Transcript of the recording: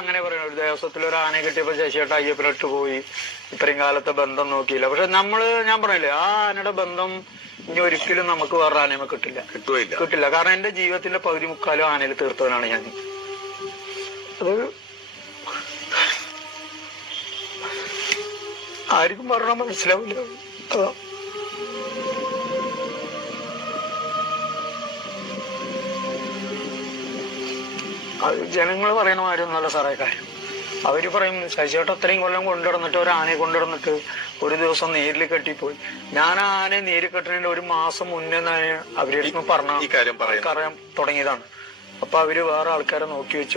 അങ്ങനെ പറയണു, ഒരു ദേവസ്വത്തിൽ ഒരു ആനയെ കിട്ടിയപ്പോ ശശിയേട്ട അയ്യപ്പനിട്ട് പോയി, ഇത്രയും കാലത്തെ ബന്ധം നോക്കിയില്ല. പക്ഷെ ഞാൻ പറഞ്ഞില്ലേ, ആ ആനയുടെ ബന്ധം ഇനി ഒരിക്കലും നമുക്ക് വേറെ ആനയമ കിട്ടില്ല. കാരണം എന്റെ ജീവിതത്തിന്റെ പകുതി മുക്കാലും ആനയിൽ തീർത്തവനാണ് ഞാൻ. അത് ആർക്കും പറഞ്ഞാൽ മനസ്സിലാവില്ല. അതാ അത് ജനങ്ങൾ പറയണ മാതിരിയൊന്നുമല്ല സാറേ കാര്യം. അവര് പറയും ശശിയേട്ട അത്രയും കൊല്ലം കൊണ്ടുവന്നിട്ട് ഒരു ആനയെ കൊണ്ടുവന്നിട്ട് ഒരു ദിവസം നേരിൽ കെട്ടിപ്പോയി. ഞാൻ ആ ആനയെ നേരിൽ കെട്ടുന്നതിന്റെ ഒരു മാസം മുന്നേ അവരുടെ പറയാൻ തുടങ്ങിയതാണ്. അപ്പൊ അവര് വേറെ ആൾക്കാരെ നോക്കി വെച്ചു.